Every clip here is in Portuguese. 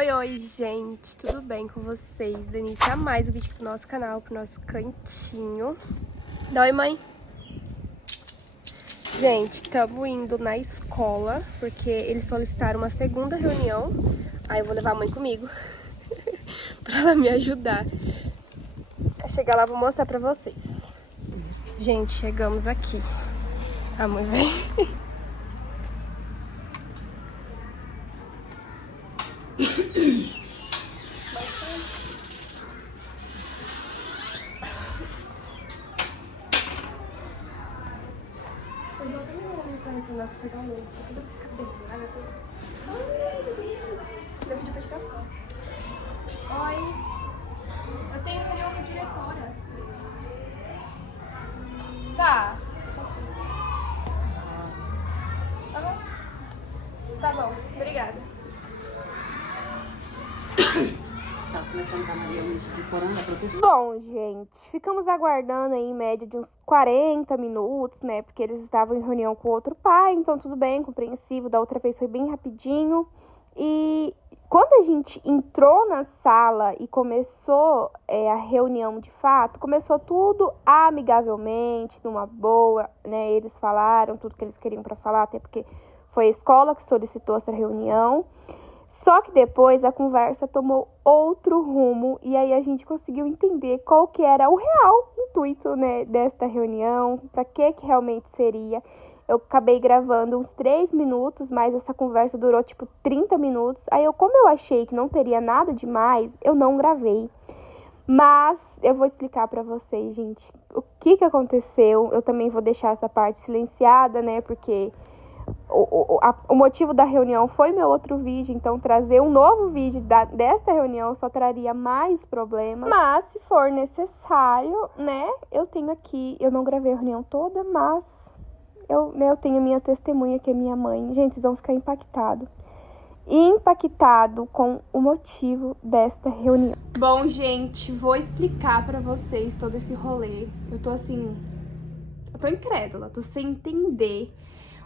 Oi, gente, tudo bem com vocês? Dando início a mais um vídeo pro nosso canal, pro nosso cantinho. Dá oi, mãe. Gente, estamos indo na escola, porque eles solicitaram uma segunda reunião. Aí eu vou levar a mãe comigo, pra ela me ajudar. Vai chegar lá, vou mostrar pra vocês. Gente, chegamos aqui. A mãe vai... Oi, eu tenho reunião com a diretora. Tá. Tá bom, obrigada. Tá começando a Maria decorando a professora. Bom, gente, ficamos aguardando aí em média de uns 40 minutos, né? Porque eles estavam em reunião com outro pai, então tudo bem, compreensivo. Da outra vez foi bem rapidinho. E quando a gente entrou na sala e começou a reunião de fato, começou tudo amigavelmente, numa boa, né? Eles falaram tudo que eles queriam para falar, até porque foi a escola que solicitou essa reunião. Só que depois a conversa tomou outro rumo e aí a gente conseguiu entender qual que era o real intuito, né, desta reunião, para que realmente seria. Eu acabei gravando uns 3 minutos, mas essa conversa durou tipo 30 minutos. Aí como eu achei que não teria nada demais, eu não gravei. Mas eu vou explicar para vocês, gente, o que aconteceu. Eu também vou deixar essa parte silenciada, né, porque... O motivo da reunião foi meu outro vídeo, então trazer um novo vídeo desta reunião só traria mais problemas. Mas, se for necessário, né, eu tenho aqui, eu não gravei a reunião toda, mas eu tenho a minha testemunha, que é minha mãe. Gente, vocês vão ficar impactado com o motivo desta reunião. Bom, gente, vou explicar pra vocês todo esse rolê. Eu tô incrédula, tô sem entender.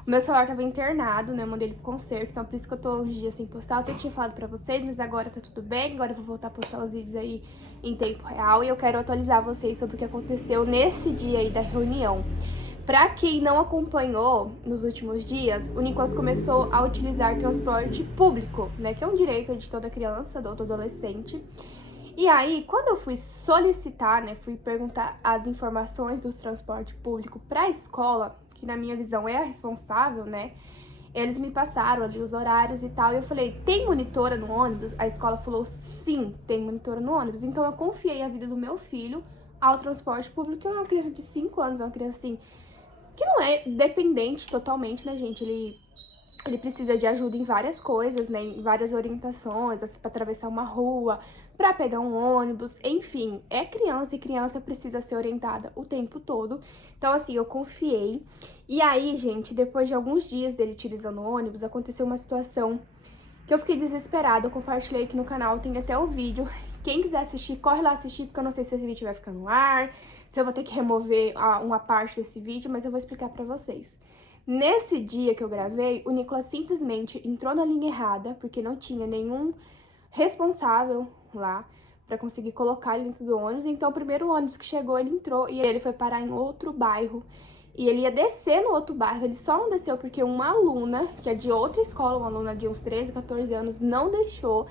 O meu celular tava internado, né, eu mandei ele pro conserto, então por isso que eu tô uns dias sem postar. Eu até tinha falado pra vocês, mas agora tá tudo bem, agora eu vou voltar a postar os vídeos aí em tempo real. E eu quero atualizar vocês sobre o que aconteceu nesse dia aí da reunião. Pra quem não acompanhou nos últimos dias, o Nicolas começou a utilizar transporte público, né, que é um direito de toda criança, do adolescente. E aí, quando eu fui solicitar, né, fui perguntar as informações do transporte público pra escola, que na minha visão é a responsável, né, eles me passaram ali os horários e tal, e eu falei, tem monitora no ônibus? A escola falou, sim, tem monitora no ônibus. Então eu confiei a vida do meu filho ao transporte público, que é uma criança de 5 anos, é uma criança assim, que não é dependente totalmente, né, gente, ele precisa de ajuda em várias coisas, né, em várias orientações, pra atravessar uma rua, pra pegar um ônibus, enfim, é criança e criança precisa ser orientada o tempo todo. Então, assim, eu confiei. E aí, gente, depois de alguns dias dele utilizando o ônibus, aconteceu uma situação que eu fiquei desesperada. Eu compartilhei aqui no canal, tem até o vídeo. Quem quiser assistir, corre lá assistir, porque eu não sei se esse vídeo vai ficar no ar, se eu vou ter que remover uma parte desse vídeo, mas eu vou explicar pra vocês. Nesse dia que eu gravei, o Nicolas simplesmente entrou na linha errada, porque não tinha nenhum responsável lá pra conseguir colocar ele dentro do ônibus. Então, o primeiro ônibus que chegou, ele entrou e ele foi parar em outro bairro. E ele ia descer no outro bairro, ele só não desceu porque uma aluna, que é de outra escola, uma aluna de uns 13, 14 anos, não deixou.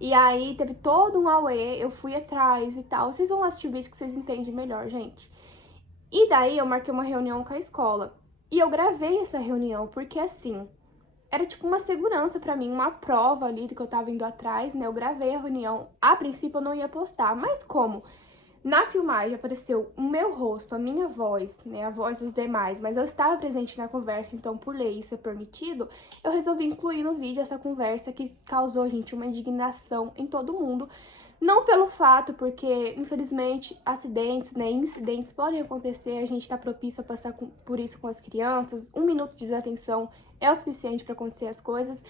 E aí, teve todo um auê, eu fui atrás e tal. Vocês vão lá assistir o vídeo que vocês entendem melhor, gente. E daí, eu marquei uma reunião com a escola. E eu gravei essa reunião, porque assim, era tipo uma segurança pra mim, uma prova ali do que eu tava indo atrás, né? Eu gravei a reunião. A princípio eu não ia postar, mas como na filmagem apareceu o meu rosto, a minha voz, né? A voz dos demais, mas eu estava presente na conversa, então por lei isso é permitido, eu resolvi incluir no vídeo essa conversa que causou, gente, uma indignação em todo mundo. Não pelo fato, porque, infelizmente, acidentes, né, incidentes podem acontecer, a gente tá propício a passar por isso com as crianças, 1 minuto de desatenção é o suficiente para acontecer as coisas,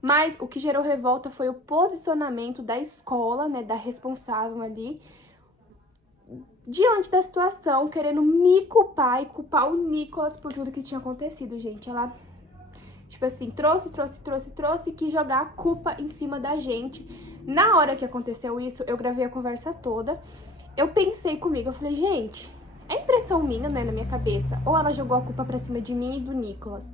mas o que gerou revolta foi o posicionamento da escola, né, da responsável ali, diante da situação, querendo me culpar e culpar o Nicolas por tudo que tinha acontecido, gente. Ela, tipo assim, trouxe, quis jogar a culpa em cima da gente, Na hora que aconteceu isso, eu gravei a conversa toda. Eu pensei comigo, eu falei, gente, é impressão minha, né, na minha cabeça. Ou ela jogou a culpa pra cima de mim e do Nicolas.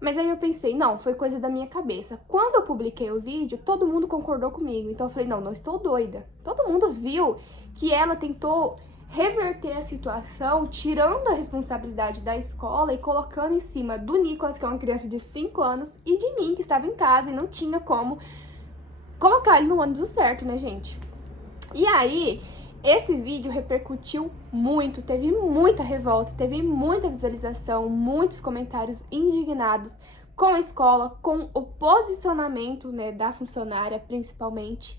Mas aí eu pensei, não, foi coisa da minha cabeça. Quando eu publiquei o vídeo, todo mundo concordou comigo. Então eu falei, não estou doida. Todo mundo viu que ela tentou reverter a situação, tirando a responsabilidade da escola e colocando em cima do Nicolas, que é uma criança de 5 anos, e de mim, que estava em casa e não tinha como colocar ele no ônibus certo, né, gente? E aí, esse vídeo repercutiu muito, teve muita revolta, teve muita visualização, muitos comentários indignados com a escola, com o posicionamento, né, da funcionária, principalmente.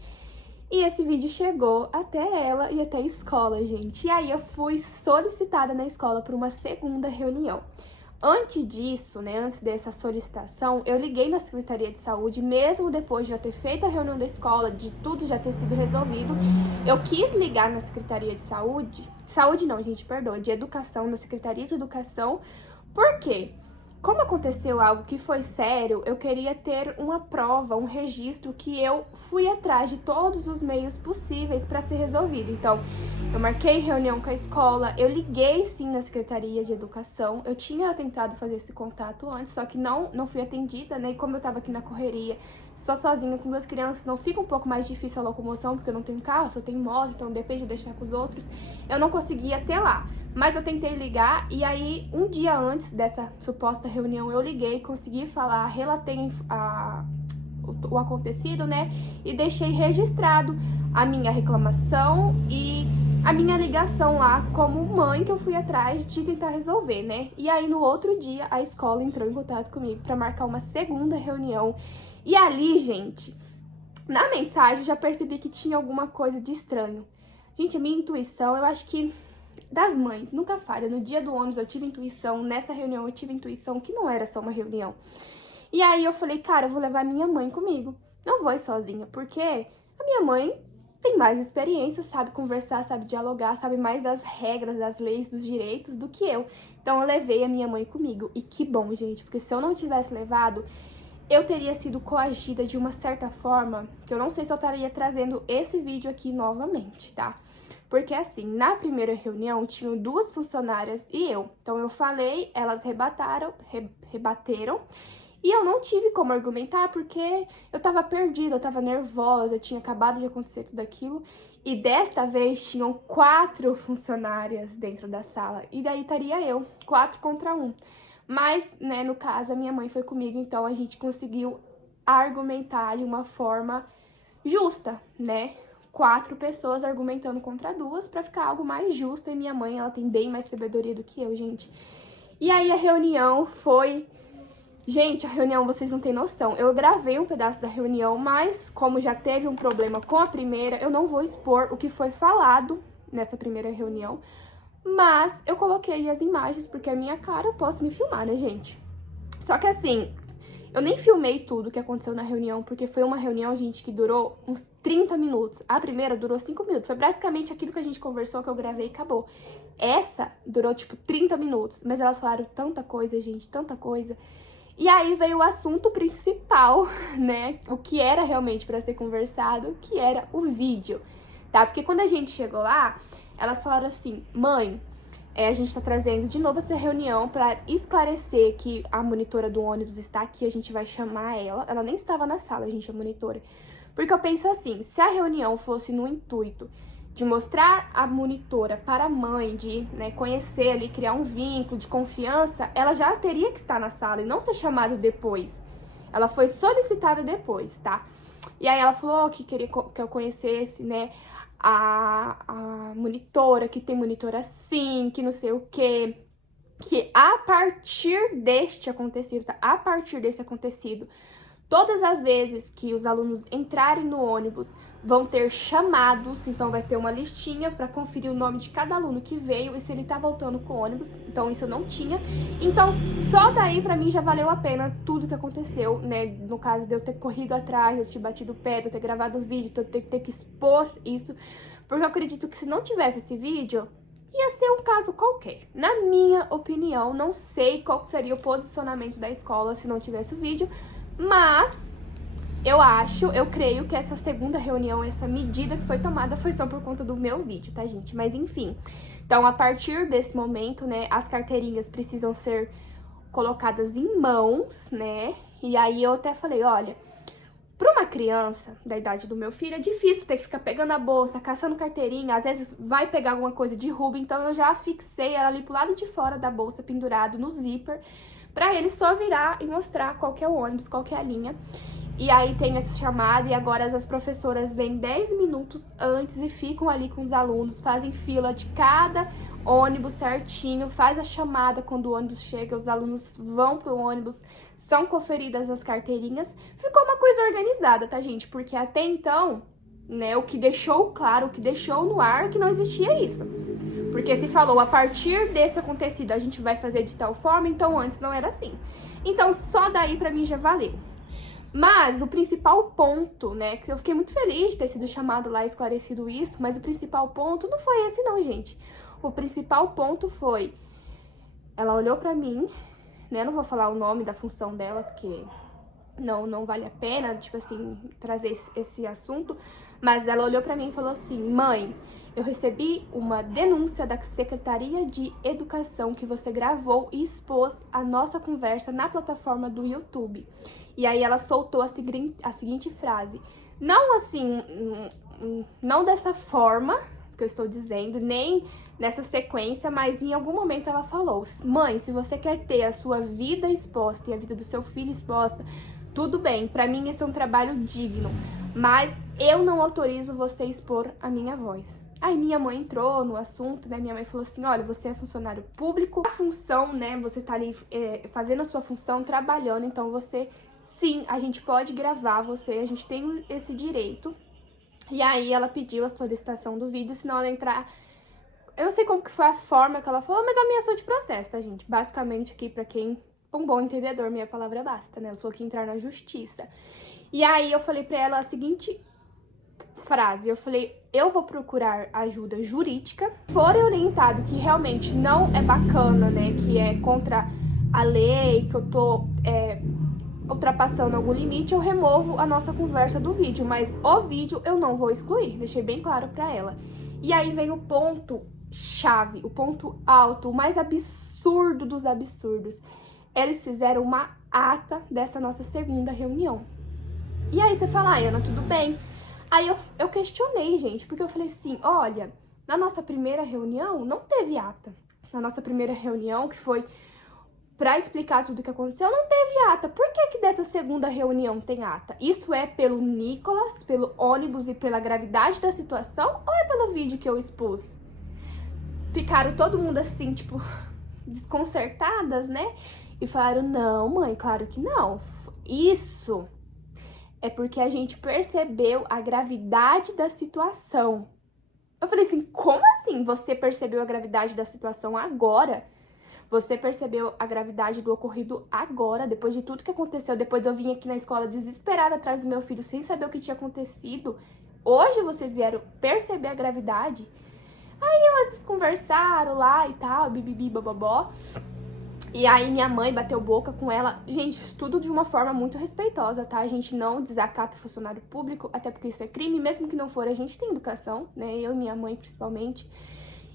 E esse vídeo chegou até ela e até a escola, gente. E aí eu fui solicitada na escola para uma segunda reunião. Antes disso, né, antes dessa solicitação, eu liguei na Secretaria de Saúde, mesmo depois de já ter feito a reunião da escola, de tudo já ter sido resolvido, eu quis ligar na Secretaria de Saúde não, gente, perdoa, de Educação, na Secretaria de Educação, por quê? Como aconteceu algo que foi sério, eu queria ter uma prova, um registro que eu fui atrás de todos os meios possíveis para ser resolvido. Então, eu marquei reunião com a escola, eu liguei sim na Secretaria de Educação, eu tinha tentado fazer esse contato antes, só que não fui atendida, né? E como eu tava aqui na correria, só sozinha com 2 crianças, não fica um pouco mais difícil a locomoção, porque eu não tenho carro, só tenho moto, então depende de deixar com os outros. Eu não conseguia até lá. Mas eu tentei ligar e aí, um dia antes dessa suposta reunião, eu liguei, consegui falar, relatei o acontecido, né? E deixei registrado a minha reclamação e a minha ligação lá como mãe que eu fui atrás de tentar resolver, né? E aí, no outro dia, a escola entrou em contato comigo para marcar uma segunda reunião. E ali, gente, na mensagem eu já percebi que tinha alguma coisa de estranho. Gente, a minha intuição, eu acho que das mães, nunca falha. No dia do ônibus eu tive intuição, nessa reunião eu tive intuição que não era só uma reunião. E aí eu falei, cara, eu vou levar minha mãe comigo. Não vou ir sozinha, porque a minha mãe tem mais experiência, sabe conversar, sabe dialogar, sabe mais das regras, das leis, dos direitos do que eu. Então eu levei a minha mãe comigo. E que bom, gente, porque se eu não tivesse levado, eu teria sido coagida de uma certa forma, que eu não sei se eu estaria trazendo esse vídeo aqui novamente, tá? Porque assim, na primeira reunião tinham 2 funcionárias e eu. Então eu falei, elas rebateram, e eu não tive como argumentar porque eu tava perdida, eu tava nervosa, tinha acabado de acontecer tudo aquilo. E desta vez tinham 4 funcionárias dentro da sala, e daí estaria eu, 4 contra 1. Mas, né, no caso, a minha mãe foi comigo, então a gente conseguiu argumentar de uma forma justa, né? 4 pessoas argumentando contra 2 pra ficar algo mais justo. E minha mãe, ela tem bem mais sabedoria do que eu, gente. E aí a reunião foi... Gente, a reunião, vocês não têm noção. Eu gravei um pedaço da reunião, mas como já teve um problema com a primeira, eu não vou expor o que foi falado nessa primeira reunião. Mas eu coloquei as imagens, porque a minha cara eu posso me filmar, né, gente? Só que assim, eu nem filmei tudo que aconteceu na reunião, porque foi uma reunião, gente, que durou uns 30 minutos. A primeira durou 5 minutos. Foi basicamente aquilo que a gente conversou, que eu gravei e acabou. Essa durou, tipo, 30 minutos. Mas elas falaram tanta coisa, gente, tanta coisa. E aí veio o assunto principal, né? O que era realmente pra ser conversado, que era o vídeo, tá? Porque quando a gente chegou lá, elas falaram assim, mãe, a gente tá trazendo de novo essa reunião pra esclarecer que a monitora do ônibus está aqui, a gente vai chamar ela nem estava na sala, a gente, a monitora. Porque eu penso assim, se a reunião fosse no intuito de mostrar a monitora para a mãe, de, né, conhecer ali, criar um vínculo de confiança, ela já teria que estar na sala e não ser chamada depois. Ela foi solicitada depois, tá? E aí ela falou que queria que eu conhecesse, né, a monitora, que tem monitora assim, que não sei o quê. Que a partir deste acontecido, tá? A partir desse acontecido, todas as vezes que os alunos entrarem no ônibus, vão ter chamados, então vai ter uma listinha para conferir o nome de cada aluno que veio e se ele tá voltando com o ônibus, então isso eu não tinha. Então só daí pra mim já valeu a pena tudo que aconteceu, né, no caso de eu ter corrido atrás, de eu ter batido o pé, de eu ter gravado o vídeo, de eu ter que expor isso, porque eu acredito que se não tivesse esse vídeo, ia ser um caso qualquer. Na minha opinião, não sei qual seria o posicionamento da escola se não tivesse o vídeo, mas eu creio que essa segunda reunião, essa medida que foi tomada foi só por conta do meu vídeo, tá, gente? Mas enfim, então a partir desse momento, né, as carteirinhas precisam ser colocadas em mãos, né? E aí eu até falei, olha, para uma criança da idade do meu filho é difícil ter que ficar pegando a bolsa, caçando carteirinha, às vezes vai pegar alguma coisa de derruba, então eu já fixei ela ali pro lado de fora da bolsa, pendurado no zíper, para ele só virar e mostrar qual que é o ônibus, qual que é a linha. E aí tem essa chamada e agora as professoras vêm 10 minutos antes e ficam ali com os alunos, fazem fila de cada ônibus certinho, faz a chamada quando o ônibus chega, os alunos vão pro ônibus, são conferidas as carteirinhas. Ficou uma coisa organizada, tá, gente? Porque até então, né, o que deixou claro, o que deixou no ar que não existia isso. Porque se falou, a partir desse acontecido a gente vai fazer de tal forma, então antes não era assim. Então só daí pra mim já valeu. Mas o principal ponto, né, que eu fiquei muito feliz de ter sido chamado lá e esclarecido isso, mas o principal ponto não foi esse não, gente. O principal ponto foi, ela olhou pra mim, né, não vou falar o nome da função dela, porque não vale a pena, tipo assim, trazer esse assunto, mas ela olhou pra mim e falou assim, mãe, eu recebi uma denúncia da Secretaria de Educação que você gravou e expôs a nossa conversa na plataforma do YouTube. E aí ela soltou a seguinte frase, não assim, não dessa forma que eu estou dizendo, nem nessa sequência, mas em algum momento ela falou, mãe, se você quer ter a sua vida exposta e a vida do seu filho exposta, tudo bem, pra mim esse é um trabalho digno, mas eu não autorizo você expor a minha voz. Aí minha mãe entrou no assunto, né, minha mãe falou assim, olha, você é funcionário público, a função, né, você tá ali fazendo a sua função, trabalhando, então você, sim, a gente pode gravar você, a gente tem esse direito. E aí ela pediu a solicitação do vídeo, senão ela entrar... Eu não sei como que foi a forma que ela falou, mas ameaçou de processo, tá, gente? Basicamente aqui, pra quem... Um bom entendedor, minha palavra basta, né? Ela falou que ia entrar na justiça. E aí eu falei pra ela a seguinte frase, eu falei, eu vou procurar ajuda jurídica. Se for orientado que realmente não é bacana, né? Que é contra a lei, que eu tô ultrapassando algum limite, eu removo a nossa conversa do vídeo. Mas o vídeo eu não vou excluir, deixei bem claro pra ela. E aí vem o ponto chave, o ponto alto, o mais absurdo dos absurdos. Eles fizeram uma ata dessa nossa segunda reunião. E aí você fala, Ana, tudo bem. Aí eu questionei, gente, porque eu falei assim, olha, na nossa primeira reunião não teve ata. Na nossa primeira reunião, que foi pra explicar tudo o que aconteceu, não teve ata. Por que dessa segunda reunião tem ata? Isso é pelo Nicolas, pelo ônibus e pela gravidade da situação, ou é pelo vídeo que eu expus? Ficaram todo mundo assim, tipo, desconcertadas, né? E falaram, não, mãe, claro que não. Isso é porque a gente percebeu a gravidade da situação. Eu falei assim, como assim você percebeu a gravidade da situação agora? Você percebeu a gravidade do ocorrido agora, depois de tudo que aconteceu, depois de eu vir aqui na escola desesperada atrás do meu filho, sem saber o que tinha acontecido. Hoje vocês vieram perceber a gravidade? Aí elas conversaram lá e tal, bibibi, bababó. E aí minha mãe bateu boca com ela. Gente, tudo de uma forma muito respeitosa, tá? A gente não desacata funcionário público, até porque isso é crime. Mesmo que não for, a gente tem educação, né? Eu e minha mãe, principalmente.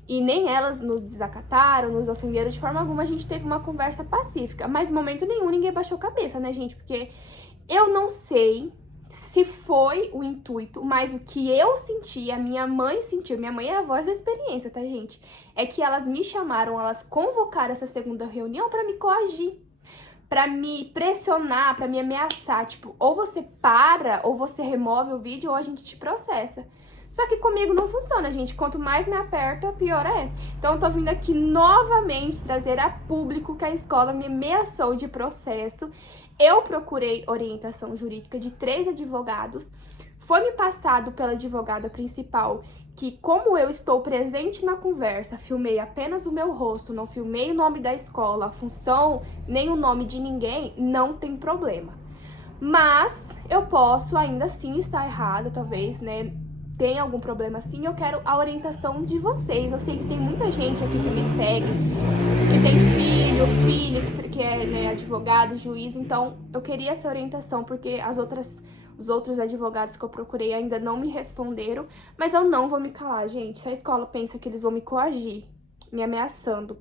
E nem elas nos desacataram, nos ofenderam de forma alguma. A gente teve uma conversa pacífica. Mas em momento nenhum ninguém baixou a cabeça, né, gente? Porque eu não sei se foi o intuito, mas o que eu senti, a minha mãe sentiu, minha mãe é a voz da experiência, tá, gente? É que elas me chamaram, elas convocaram essa segunda reunião pra me coagir, pra me pressionar, pra me ameaçar, tipo, ou você para, ou você remove o vídeo, ou a gente te processa. Só que comigo não funciona, gente. Quanto mais me aperta, pior é. Então eu tô vindo aqui novamente trazer a público que a escola me ameaçou de processo. Eu procurei orientação jurídica de 3 advogados, foi me passado pela advogada principal que, como eu estou presente na conversa, filmei apenas o meu rosto, não filmei o nome da escola, a função, nem o nome de ninguém, não tem problema. Mas eu posso ainda assim estar errada, talvez, né? Tem algum problema assim, eu quero a orientação de vocês. Eu sei que tem muita gente aqui que me segue, que tem filho, que é, né, advogado, juiz, então eu queria essa orientação, porque os Os outros advogados que eu procurei ainda não me responderam, mas eu não vou me calar, gente. Se a escola pensa que eles vão me coagir, me ameaçando,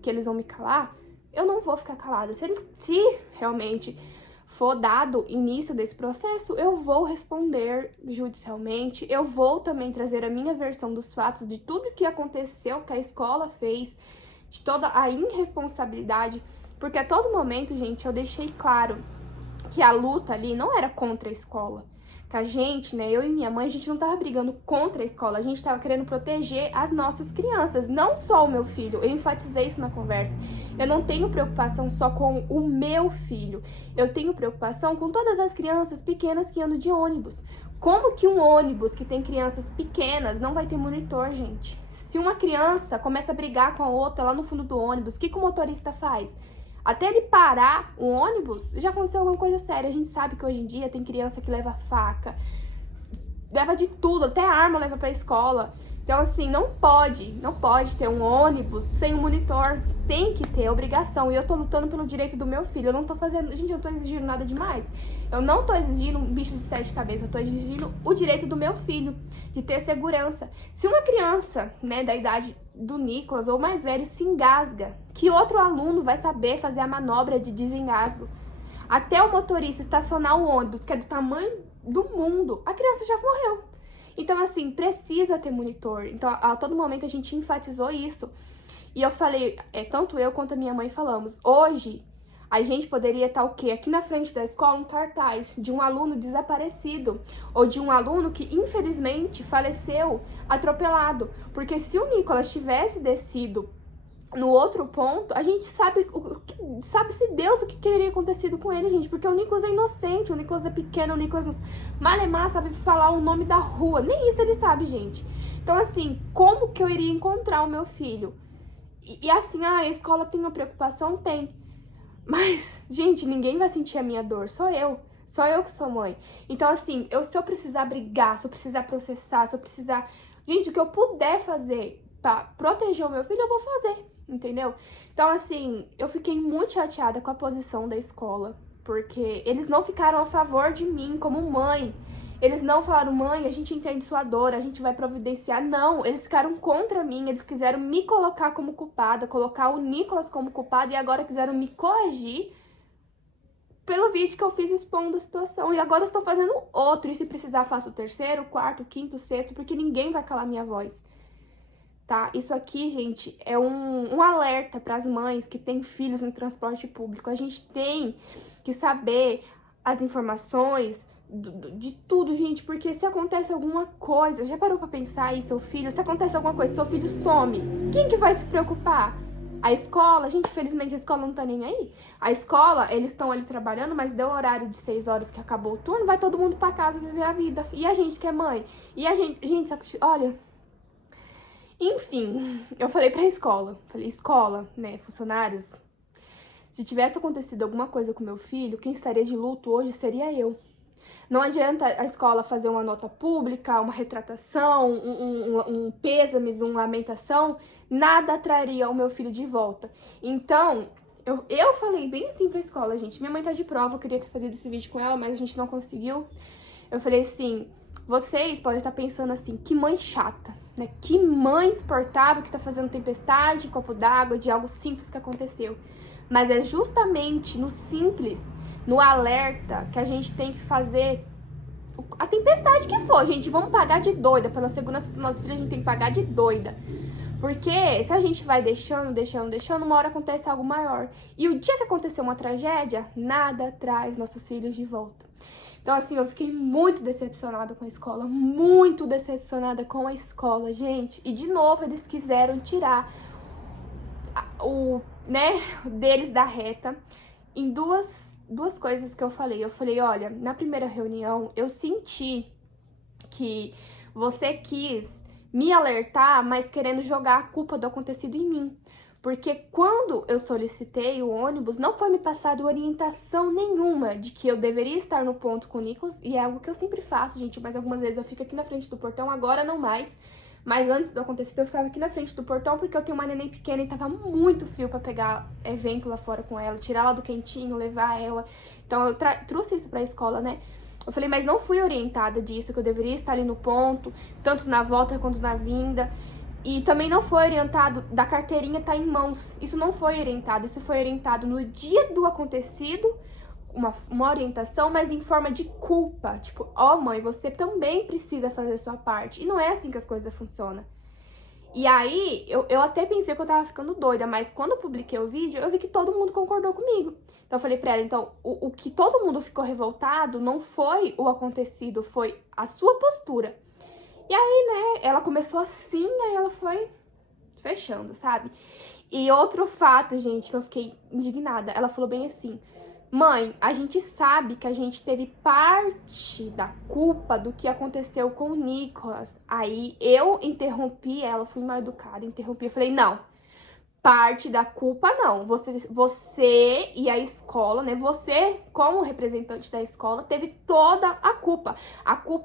que eles vão me calar, eu não vou ficar calada. Se realmente for dado início desse processo, eu vou responder judicialmente, eu vou também trazer a minha versão dos fatos, de tudo que aconteceu, que a escola fez, de toda a irresponsabilidade, porque a todo momento, gente, eu deixei claro que a luta ali não era contra a escola. Que a gente, né, eu e minha mãe, a gente não tava brigando contra a escola, a gente tava querendo proteger as nossas crianças, não só o meu filho. Eu enfatizei isso na conversa. Eu não tenho preocupação só com o meu filho, eu tenho preocupação com todas as crianças pequenas que andam de ônibus. Como que um ônibus que tem crianças pequenas não vai ter monitor, gente? Se uma criança começa a brigar com a outra lá no fundo do ônibus, o que o motorista faz? Até ele parar o ônibus, já aconteceu alguma coisa séria. A gente sabe que hoje em dia tem criança que leva faca, leva de tudo, até arma leva pra escola. Então, assim, não pode ter um ônibus sem um monitor. Tem que ter, é obrigação. E eu tô lutando pelo direito do meu filho. Eu não tô fazendo... Gente, eu não tô exigindo nada demais. Eu não tô exigindo um bicho de 7 cabeças. Eu tô exigindo o direito do meu filho, de ter segurança. Se uma criança, né, da idade do Nicolas ou mais velho se engasga, que outro aluno vai saber fazer a manobra de desengasgo? Até o motorista estacionar o ônibus, que é do tamanho do mundo, a criança já morreu. Então, assim, precisa ter monitor. Então, a todo momento a gente enfatizou isso. E eu falei, tanto eu quanto a minha mãe falamos, hoje a gente poderia estar o quê? Aqui na frente da escola, um cartaz de um aluno desaparecido ou de um aluno que, infelizmente, faleceu atropelado. Porque se o Nicolas tivesse descido no outro ponto, a gente sabe-se Deus o que teria acontecido com ele, gente. Porque o Nicolas é inocente, o Nicolas é pequeno, o Nicolas malemar sabe falar o nome da rua. Nem isso ele sabe, gente. Então, assim, como que eu iria encontrar o meu filho? E assim, a escola tem uma preocupação? Tem. Mas, gente, ninguém vai sentir a minha dor, só eu. Só eu que sou mãe. Então, assim, se eu precisar brigar, se eu precisar processar, se eu precisar... Gente, o que eu puder fazer pra proteger o meu filho, eu vou fazer, entendeu? Então, assim, eu fiquei muito chateada com a posição da escola, porque eles não ficaram a favor de mim como mãe. Eles não falaram, mãe, a gente entende sua dor, a gente vai providenciar. Não, eles ficaram contra mim, eles quiseram me colocar como culpada, colocar o Nicolas como culpado e agora quiseram me coagir pelo vídeo que eu fiz expondo a situação. E agora eu estou fazendo outro, e se precisar faço o 3º, 4º, 5º, 6º, porque ninguém vai calar minha voz. Tá? Isso aqui, gente, é um alerta para as mães que têm filhos no transporte público. A gente tem que saber as informações de tudo, gente, porque se acontece alguma coisa, já parou pra pensar aí, seu filho, se acontece alguma coisa, seu filho some, quem que vai se preocupar? A escola, gente, infelizmente a escola não tá nem aí. A escola, eles estão ali trabalhando, mas deu horário de 6 horas que acabou o turno, vai todo mundo pra casa viver a vida. E a gente que é mãe? E a gente, olha... Enfim, eu falei pra escola, né, funcionários, se tivesse acontecido alguma coisa com meu filho, quem estaria de luto hoje seria eu. Não adianta a escola fazer uma nota pública, uma retratação, um pêsames, uma lamentação, nada traria o meu filho de volta. Então, eu falei bem assim pra escola, gente, minha mãe tá de prova, eu queria ter feito esse vídeo com ela, mas a gente não conseguiu. Eu falei assim, vocês podem estar pensando assim, que mãe chata, né? Que mãe insuportável que tá fazendo tempestade, copo d'água, de algo simples que aconteceu. Mas é justamente no simples, no alerta, que a gente tem que fazer a tempestade que for, gente. Vamos pagar de doida. Pela segurança do nosso filho, a gente tem que pagar de doida. Porque se a gente vai deixando, uma hora acontece algo maior. E o dia que aconteceu uma tragédia, nada traz nossos filhos de volta. Então, assim, eu fiquei muito decepcionada com a escola, muito decepcionada com a escola, gente. E, de novo, eles quiseram tirar deles da reta em duas coisas que eu falei. Eu falei, olha, na primeira reunião, eu senti que você quis me alertar, mas querendo jogar a culpa do acontecido em mim. Porque quando eu solicitei o ônibus, não foi me passada orientação nenhuma de que eu deveria estar no ponto com o Nicolas, e é algo que eu sempre faço, gente, mas algumas vezes eu fico aqui na frente do portão, agora não mais, mas antes do acontecido eu ficava aqui na frente do portão porque eu tenho uma neném pequena e tava muito frio pra pegar evento lá fora com ela, tirar ela do quentinho, levar ela, então eu trouxe isso pra escola, né? Eu falei, mas não fui orientada disso, que eu deveria estar ali no ponto, tanto na volta quanto na vinda. E também não foi orientado da carteirinha estar em mãos. Isso não foi orientado, isso foi orientado no dia do acontecido, uma orientação, mas em forma de culpa. Tipo, ó, mãe, você também precisa fazer a sua parte. E não é assim que as coisas funcionam. E aí, eu até pensei que eu tava ficando doida, mas quando eu publiquei o vídeo, eu vi que todo mundo concordou comigo. Então eu falei pra ela, então, o que todo mundo ficou revoltado não foi o acontecido, foi a sua postura. E aí, né, ela começou assim, aí ela foi fechando, sabe? E outro fato, gente, que eu fiquei indignada, ela falou bem assim, mãe, a gente sabe que a gente teve parte da culpa do que aconteceu com o Nicolas. Aí eu interrompi ela, fui mal educada, interrompi, eu falei, não, parte da culpa não, você e a escola, né, você como representante da escola teve toda a culpa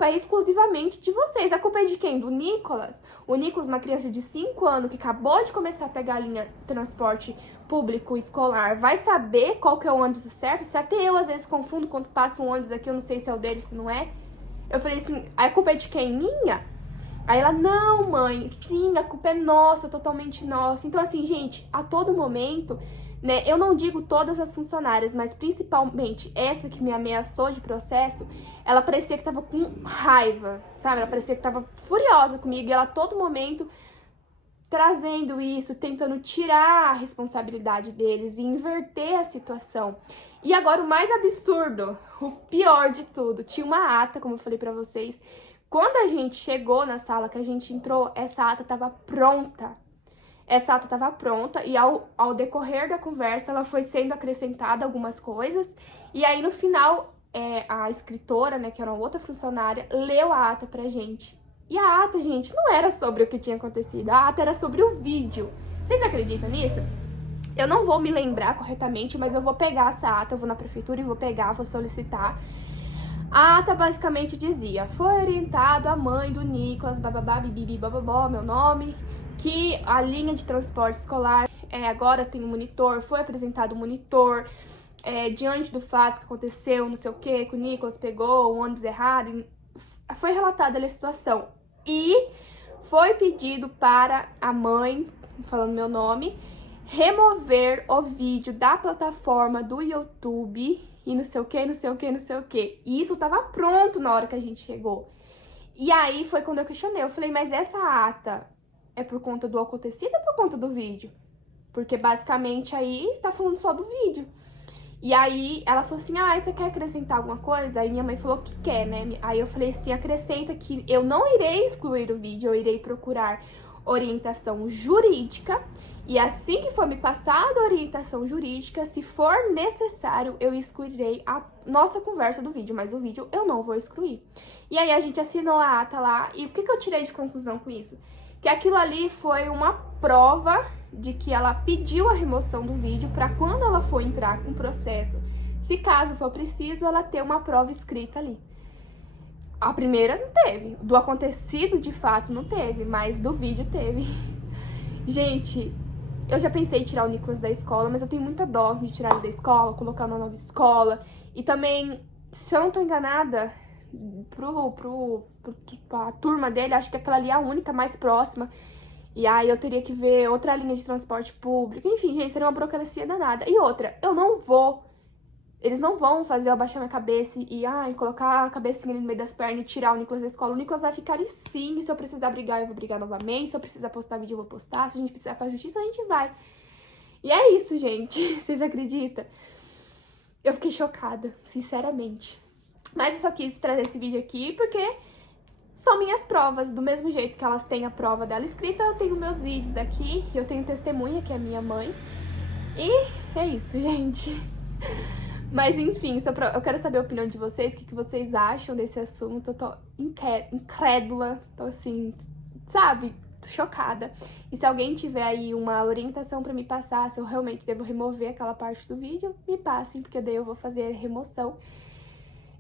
é exclusivamente de vocês, a culpa é de quem? Do Nicolas? O Nicolas, uma criança de 5 anos que acabou de começar a pegar a linha de transporte público escolar, vai saber qual que é o ônibus certo? Se até eu às vezes confundo quando passa um ônibus aqui, eu não sei se é o dele, se não é. Eu falei assim, a culpa é de quem? Minha? Aí ela, não, mãe, sim, a culpa é nossa, totalmente nossa. Então, assim, gente, a todo momento, né, eu não digo todas as funcionárias, mas principalmente essa que me ameaçou de processo, ela parecia que tava com raiva, sabe? Ela parecia que tava furiosa comigo e ela a todo momento trazendo isso, tentando tirar a responsabilidade deles e inverter a situação. E agora o mais absurdo, o pior de tudo, tinha uma ata, como eu falei pra vocês. Quando a gente chegou na sala, que a gente entrou, essa ata estava pronta. Essa ata estava pronta e ao decorrer da conversa, ela foi sendo acrescentada algumas coisas. E aí, no final, a escritora, né, que era uma outra funcionária, leu a ata pra gente. E a ata, gente, não era sobre o que tinha acontecido. A ata era sobre o vídeo. Vocês acreditam nisso? Eu não vou me lembrar corretamente, mas eu vou pegar essa ata, eu vou na prefeitura e vou pegar, vou solicitar. A ata basicamente dizia, foi orientado a mãe do Nicolas, bababá, bibibi, bababó, meu nome, que a linha de transporte escolar agora tem um monitor, foi apresentado um monitor, diante do fato que aconteceu, não sei o que o Nicolas pegou o ônibus errado, foi relatada a situação. E foi pedido para a mãe, falando meu nome, remover o vídeo da plataforma do YouTube e não sei o que, não sei o que, não sei o que. E isso tava pronto na hora que a gente chegou. E aí foi quando eu questionei, eu falei, mas essa ata é por conta do acontecido ou por conta do vídeo? Porque basicamente aí está falando só do vídeo. E aí ela falou assim, você quer acrescentar alguma coisa? Aí minha mãe falou que quer, né? Aí eu falei assim, acrescenta que eu não irei excluir o vídeo, eu irei procurar orientação jurídica. E assim que for me passada a orientação jurídica, se for necessário, eu excluirei a nossa conversa do vídeo, mas o vídeo eu não vou excluir. E aí a gente assinou a ata lá, e o que eu tirei de conclusão com isso? Que aquilo ali foi uma prova de que ela pediu a remoção do vídeo para quando ela for entrar com o processo, se caso for preciso, ela ter uma prova escrita ali. A primeira não teve, do acontecido de fato não teve, mas do vídeo teve. Gente, eu já pensei em tirar o Nicolas da escola, mas eu tenho muita dó de tirar ele da escola, colocar numa nova escola. E também, se eu não tô enganada, pra turma dele, acho que aquela ali é a única mais próxima. E aí eu teria que ver outra linha de transporte público. Enfim, gente, seria uma burocracia danada. E outra, eles não vão fazer eu abaixar minha cabeça e colocar a cabecinha ali no meio das pernas e tirar o Nicolas da escola. O Nicolas vai ficar ali sim, e se eu precisar brigar, eu vou brigar novamente. Se eu precisar postar vídeo, eu vou postar. Se a gente precisar pra justiça, a gente vai. E é isso, gente. Vocês acreditam? Eu fiquei chocada, sinceramente. Mas eu só quis trazer esse vídeo aqui porque são minhas provas. Do mesmo jeito que elas têm a prova dela escrita, eu tenho meus vídeos aqui. Eu tenho testemunha, que é a minha mãe. E é isso, gente. Mas enfim, eu quero saber a opinião de vocês, o que vocês acham desse assunto. Eu tô incrédula, tô assim, sabe, tô chocada. E se alguém tiver aí uma orientação pra me passar, se eu realmente devo remover aquela parte do vídeo, me passem, porque daí eu vou fazer a remoção.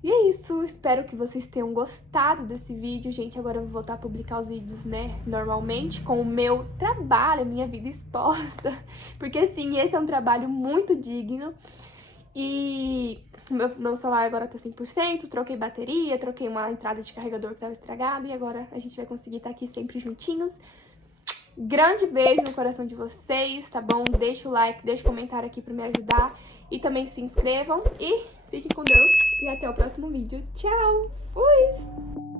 E é isso, espero que vocês tenham gostado desse vídeo. Gente, agora eu vou voltar a publicar os vídeos, né, normalmente, com o meu trabalho, a minha vida exposta. Porque sim, esse é um trabalho muito digno. E meu celular agora tá 100%, troquei bateria, troquei uma entrada de carregador que tava estragada e agora a gente vai conseguir estar aqui sempre juntinhos. Grande beijo no coração de vocês, tá bom? Deixa o like, deixa o comentário aqui pra me ajudar e também se inscrevam e fiquem com Deus e até o próximo vídeo. Tchau! Fui!